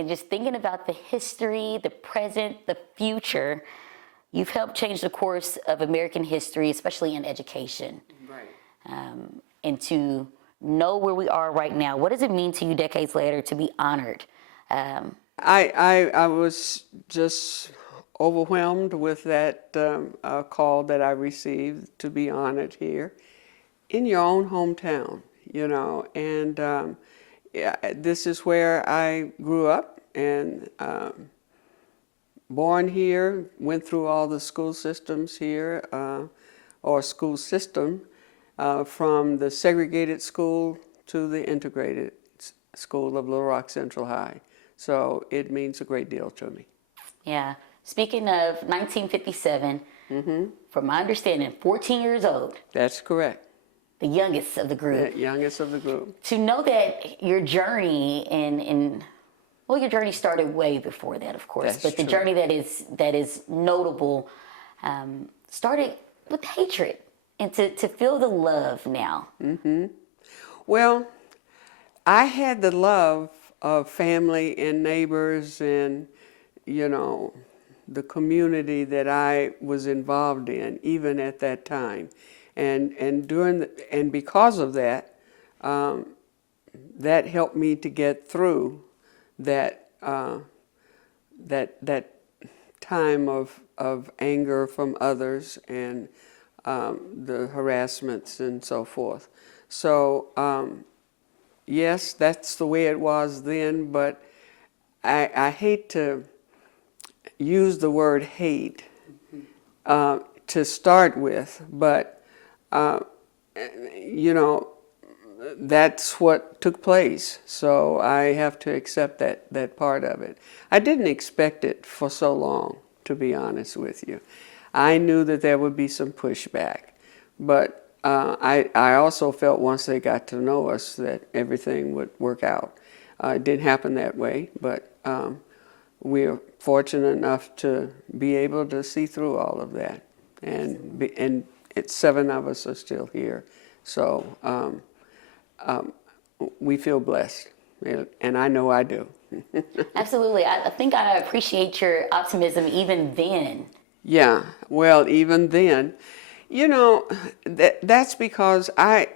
And just thinking about the history, the present, the future, you've helped change the course of American history, especially in education. Right. And to know where we are right now, what does it mean to you decades later to be honored? I was just overwhelmed with that call that I received to be honored here in your own hometown, and yeah, this is where I grew up and born here, went through all the school systems here, or school system, from the segregated school to the integrated school of Little Rock Central High. So it means a great deal to me. Yeah. Speaking of 1957, from my understanding, 14 years old. That's correct. The youngest of the group. The youngest of the group. To know that your journey well, your journey started way before that, of course, That's but the true. journey that is notable started with hatred, and to feel the love now. Well, I had the love of family and neighbors and, the community that I was involved in, even at that time. And because of that, that helped me to get through that time of anger from others and the harassments and so forth. So yes, that's the way it was then, but I hate to use the word hate to start with, but that's what took place. So I have to accept that part of it. I didn't expect it for so long, to be honest with you. I knew that there would be some pushback, but I also felt once they got to know us that everything would work out. It didn't happen that way, but we're fortunate enough to be able to see through all of that, and it's 7 of us are still here, so we feel blessed, and I know I do. Absolutely. I think I appreciate your optimism even then. Yeah, well, even then, that's because I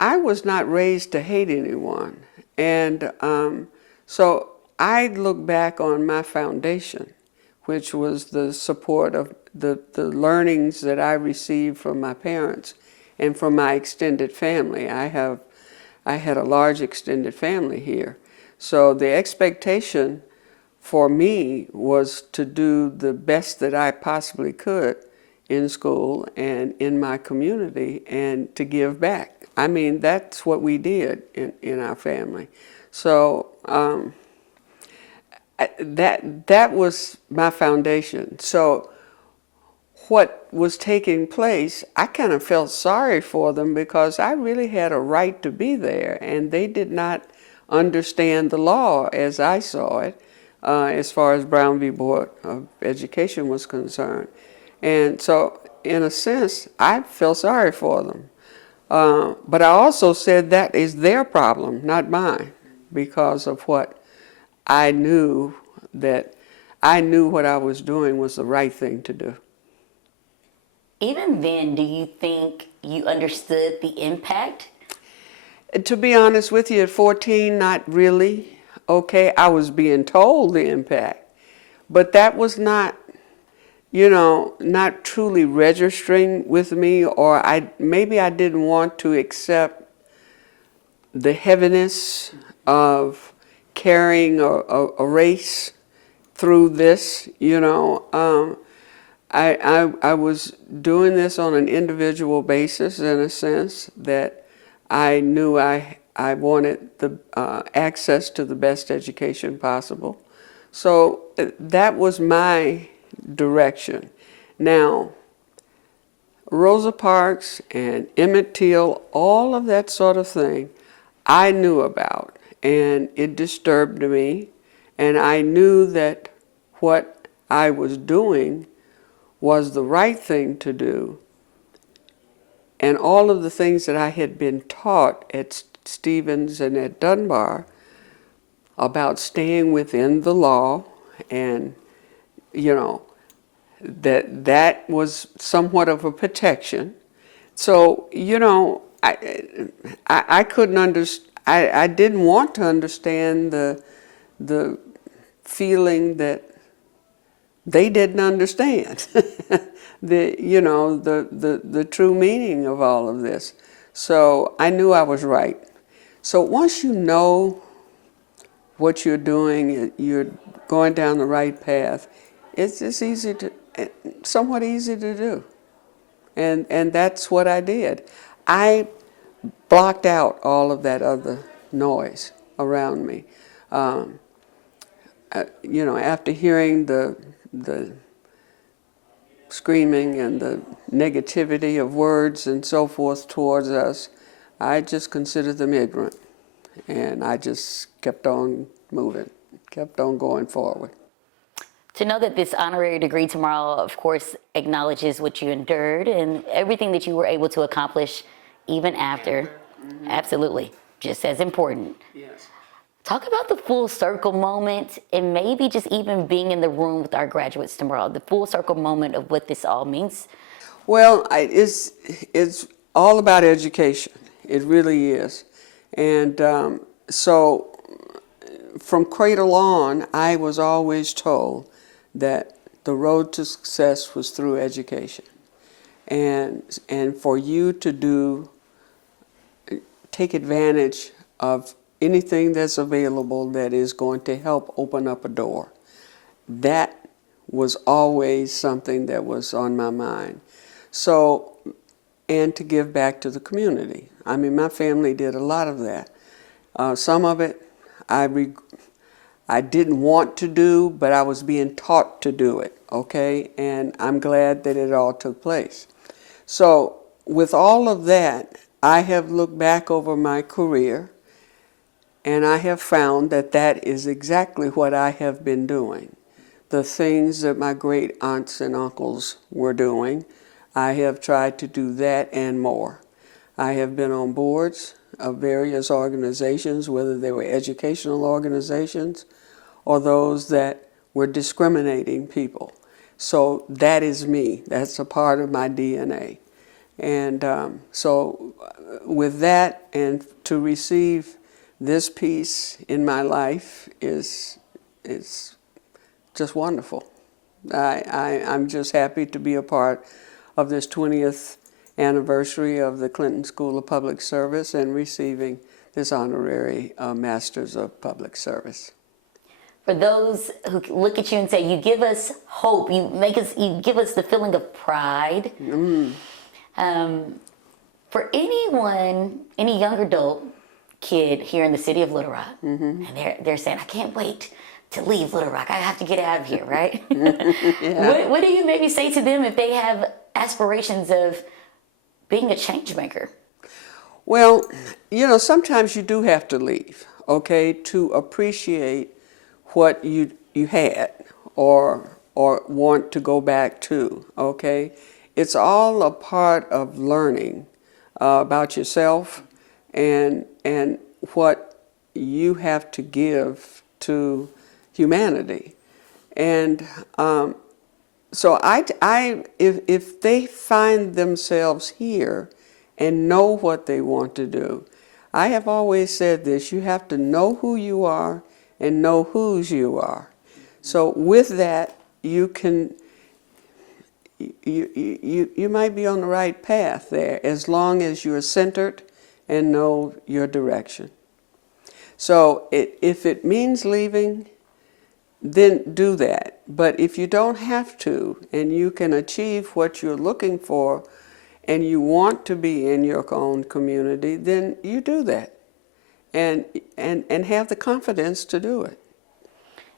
was not raised to hate anyone, and so I look back on my foundation, which was the support of the learnings that I received from my parents and from my extended family. I had a large extended family here, so the expectation for me was to do the best that I possibly could in school and in my community and to give back. I mean, that's what we did in our family. So that was my foundation. So what was taking place, I kind of felt sorry for them because I really had a right to be there, and they did not understand the law as I saw it, as far as Brown v. Board of Education was concerned. And so, in a sense, I felt sorry for them. But I also said that is their problem, not mine, because of what I knew what I was doing was the right thing to do. Even then, do you think you understood the impact? To be honest with you, at 14, not really. Okay, I was being told the impact, but that was not, not truly registering with me, or maybe I didn't want to accept the heaviness of carrying a race through this, I was doing this on an individual basis, in a sense, that I knew I wanted the access to the best education possible. So that was my direction. Now, Rosa Parks and Emmett Till, all of that sort of thing, I knew about, and it disturbed me, and I knew that what I was doing was the right thing to do, and all of the things that I had been taught at Stevens and at Dunbar about staying within the law, and you know that was somewhat of a protection. So I couldn't understand. I didn't want to understand the feeling that they didn't understand the true meaning of all of this. So I knew I was right. So once you know what you're doing, you're going down the right path, it's just somewhat easy to do. And that's what I did. I blocked out all of that other noise around me. After hearing the screaming and the negativity of words and so forth towards us, I just considered them ignorant. And I just kept on moving, kept on going forward. To know that this honorary degree tomorrow, of course, acknowledges what you endured and everything that you were able to accomplish even after. Mm-hmm. Absolutely. Just as important. Yes. Talk about the full circle moment and maybe just even being in the room with our graduates tomorrow, the full circle moment of what this all means. Well, it's all about education. It really is. And so from cradle on, I was always told that the road to success was through education. And for you to take advantage of anything that's available that is going to help open up a door. That was always something that was on my mind. So, and to give back to the community. I mean, my family did a lot of that. Some of it I didn't want to do, but I was being taught to do it, okay? And I'm glad that it all took place. So with all of that, I have looked back over my career, and I have found that that is exactly what I have been doing. The things that my great aunts and uncles were doing, I have tried to do that and more. I have been on boards of various organizations, whether they were educational organizations or those that were discriminating people. So that is me. That's a part of my DNA. And so with that, and to receive this piece in my life is just wonderful. I'm just happy to be a part of this 20th anniversary of the Clinton School of Public Service and receiving this honorary Masters of Public Service. For those who look at you and say, you give us hope, you give us the feeling of pride. Mm. For anyone, any young adult kid here in the city of Little Rock, mm-hmm. and they're saying, I can't wait to leave Little Rock. I have to get out of here, right? Yeah. What do you maybe say to them if they have aspirations of being a change maker? Well, sometimes you do have to leave, okay, to appreciate what you had or want to go back to, okay? It's all a part of learning about yourself and what you have to give to humanity. And so if they find themselves here and know what they want to do, I have always said this, you have to know who you are and know whose you are. So with that, you might be on the right path there as long as you're centered and know your direction. So if it means leaving, then do that. But if you don't have to, and you can achieve what you're looking for, and you want to be in your own community, then you do that. And have the confidence to do it.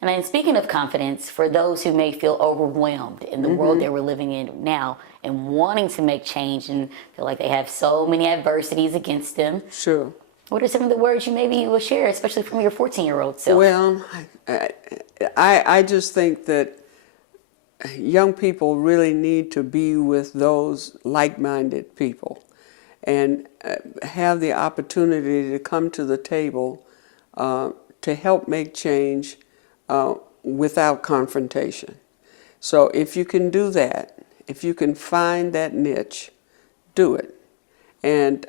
And then speaking of confidence, for those who may feel overwhelmed in the mm-hmm. world that we're living in now and wanting to make change and feel like they have so many adversities against them. Sure. What are some of the words you maybe will share, especially from your 14-year-old self? Well, I just think that young people really need to be with those like-minded people and have the opportunity to come to the table to help make change without confrontation. So if you can do that, if you can find that niche, do it. And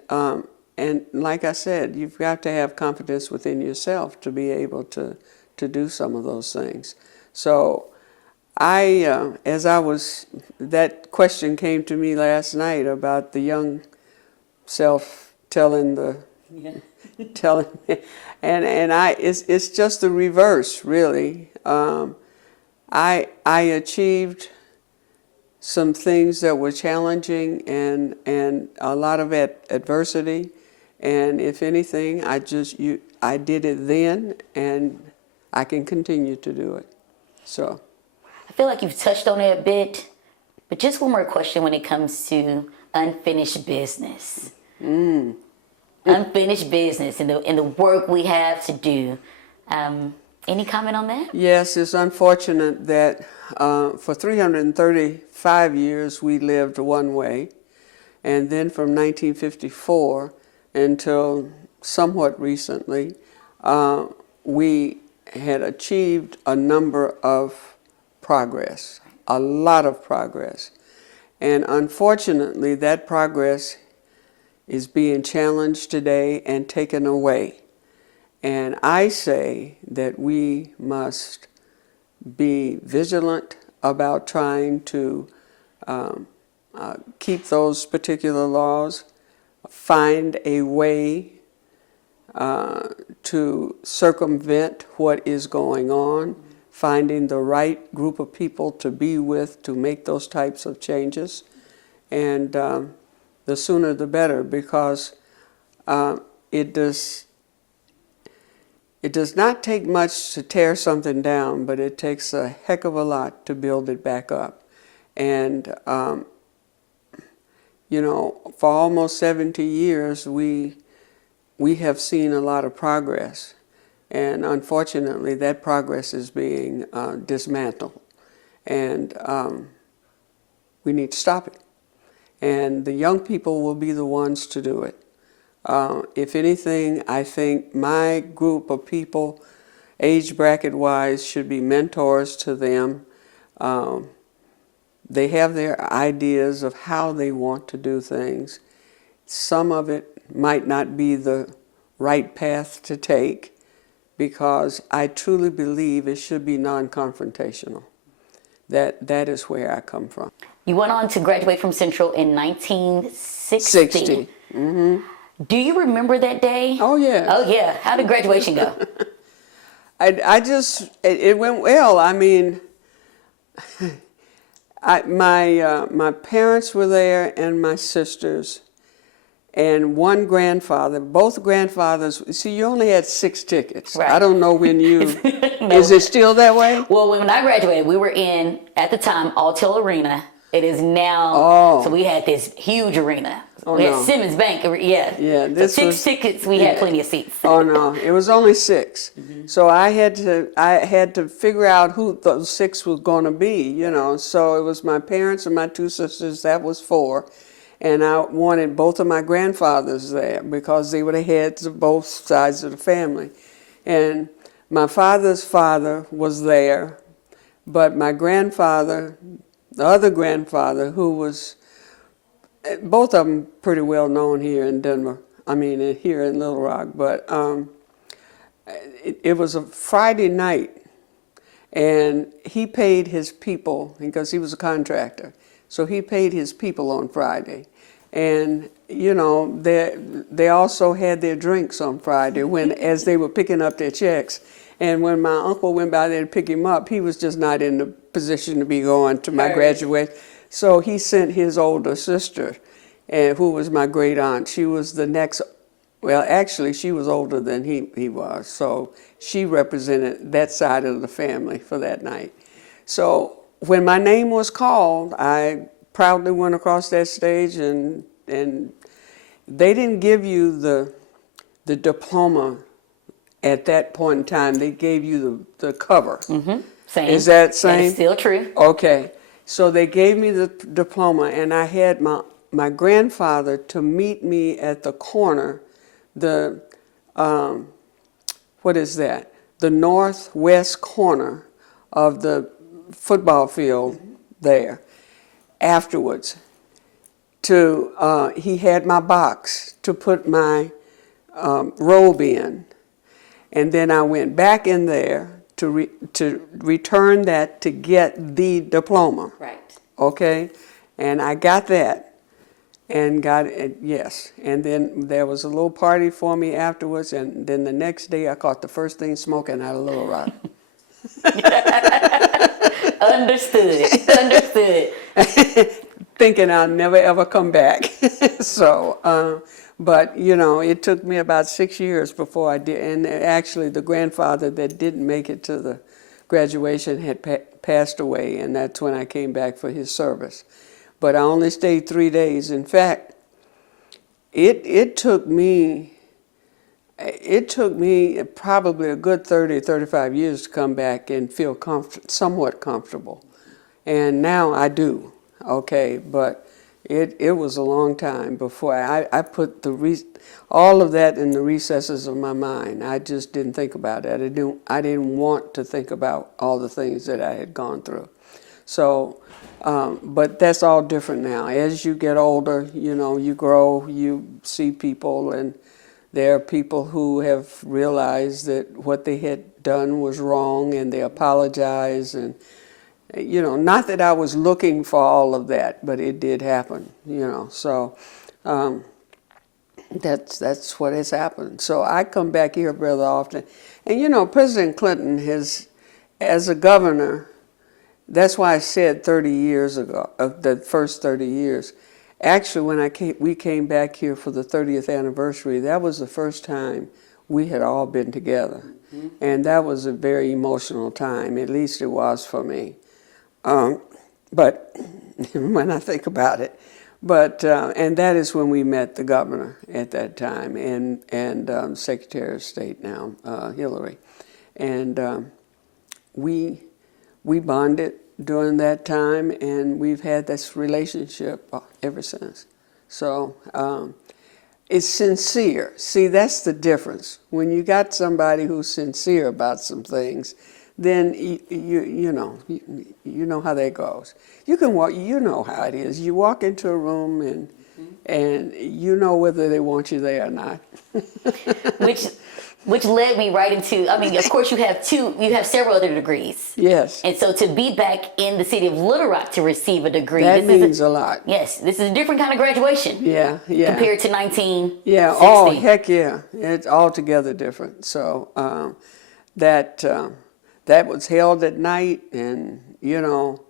like I said, you've got to have confidence within yourself to be able to do some of those things. So that question came to me last night about the young self telling me, and it's just the reverse, really. I achieved some things that were challenging and a lot of adversity, and if anything, I did it then, and I can continue to do it. So I feel like you've touched on it a bit, but just one more question when it comes to unfinished business. Unfinished business and the work we have to do. Any comment on that? yes, it's unfortunate that for 335 years we lived one way, and then from 1954 until somewhat recently, we had achieved a number of progress, a lot of progress. And unfortunately, that progress is being challenged today and taken away. And I say that we must be vigilant about trying to keep those particular laws, find a way to circumvent what is going on, finding the right group of people to be with to make those types of changes. And the sooner the better, because it does not take much to tear something down, but it takes a heck of a lot to build it back up. And for almost 70 years, we have seen a lot of progress. And unfortunately, that progress is being dismantled. And we need to stop it. And the young people will be the ones to do it. If anything, I think my group of people, age bracket-wise, should be mentors to them. They have their ideas of how they want to do things. Some of it might not be the right path to take, because I truly believe it should be non-confrontational. That is where I come from. You went on to graduate from Central in 1960. 60. Mm-hmm. Do you remember that day? Oh, yeah. Oh, yeah. How did graduation go? It went well. I mean, my parents were there and my sisters and one grandfather. Both grandfathers, see, you only had 6 tickets. Right. I don't know when you, No. Is it still that way? Well, when I graduated, we were in, at the time, Alltel Arena. It is now, so we had this huge arena. We had Simmons Bank, yeah. Yeah, so 6 tickets, we had plenty of seats. Oh no, it was only 6. Mm-hmm. So I had to figure out who those 6 was going to be, So it was my parents and my 2 sisters. That was 4, and I wanted both of my grandfathers there because they were the heads of both sides of the family. And my father's father was there, but my grandfather, the other grandfather, who was, both of them pretty well known here in Denver, here in Little Rock, but it was a Friday night, and he paid his people, because he was a contractor, so he paid his people on Friday. And, they also had their drinks on Friday as they were picking up their checks. And when my uncle went by there to pick him up, he was just not in the position to be going to my graduation. So he sent his older sister, who was my great aunt. She was the next, well, actually, she was older than he was. So she represented that side of the family for that night. So when my name was called, I proudly went across that stage, and they didn't give you the diploma at that point in time. They gave you the cover. Mm-hmm. Same. Is that same? That is still true. Okay. So they gave me the diploma, and I had my grandfather to meet me at the corner, what is that? the northwest corner of the football field there afterwards. He had my box to put my robe in, and then I went back in there to return that to get the diploma. Right. Okay, and I got that, and got it, yes. And then there was a little party for me afterwards, and then the next day I caught the first thing smoking out of Little Rock. Understood. Thinking I'll never ever come back. So, but you know, it took me about 6 years before I did. And actually, the grandfather that didn't make it to the graduation had passed away, and that's when I came back for his service. But I only stayed 3 days. In fact, it took me probably a good 30, 35 years to come back and feel somewhat comfortable. And now I do, okay, but it was a long time before I put all of that in the recesses of my mind. I just didn't think about it. I didn't want to think about all the things that I had gone through. So, but that's all different now. As you get older, you know, you grow, you see people, and there are people who have realized that what they had done was wrong, and they apologize. And, you know, not that I was looking for all of that, but it did happen, you know. So that's what has happened. So I come back here rather often. And, you know, President Clinton has, as a governor, that's why I said 30 years ago, of the first 30 years. Actually, when we came back here for the 30th anniversary, that was the first time we had all been together. Mm-hmm. And that was a very emotional time, at least it was for me. But when I think about it, and that is when we met the governor at that time, and Secretary of State now, Hillary. And we bonded during that time, and we've had this relationship ever since. So it's sincere. See, that's the difference. When you got somebody who's sincere about some things, then you know how that goes. You can walk. You know how it is. You walk into a room and you know whether they want you there or not. Which led me right into, I mean, of course you have several other degrees. Yes. And so to be back in the city of Little Rock to receive a degree. That means a lot. Yes, this is a different kind of graduation. Yeah. Compared to 1960. Yeah, oh, heck yeah. It's altogether different. So that was held at night, and, you know,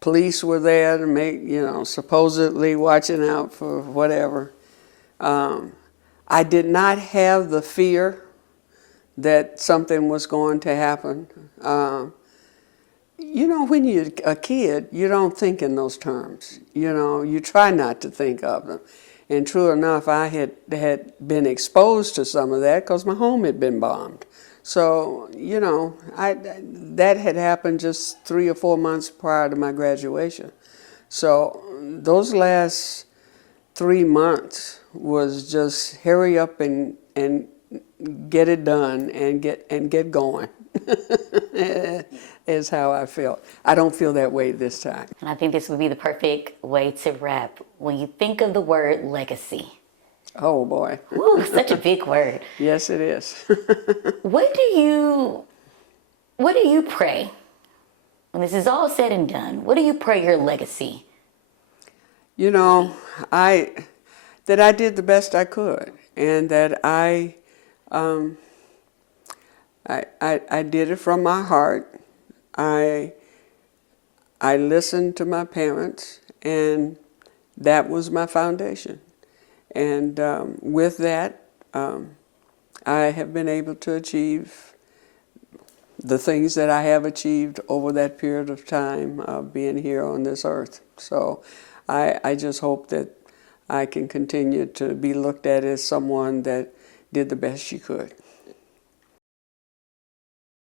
police were there to make, you know, supposedly watching out for whatever. I did not have the fear that something was going to happen. You know, when you're a kid, you don't think in those terms. You know, you try not to think of them. And true enough, I had been exposed to some of that because my home had been bombed. So, you know, that had happened just 3 or 4 months prior to my graduation. So those last 3 months was just hurry up and get it done and get going. Is how I felt. I don't feel that way this time. And I think this would be the perfect way to wrap. When you think of the word legacy. Oh boy. Ooh, such a big word. Yes, it is. What do you pray when this is all said and done? What do you pray your legacy? You know, that I did the best I could, and that I did it from my heart. I listened to my parents, and that was my foundation. And with that, I have been able to achieve the things that I have achieved over that period of time of being here on this earth. So I just hope that I can continue to be looked at as someone that did the best she could.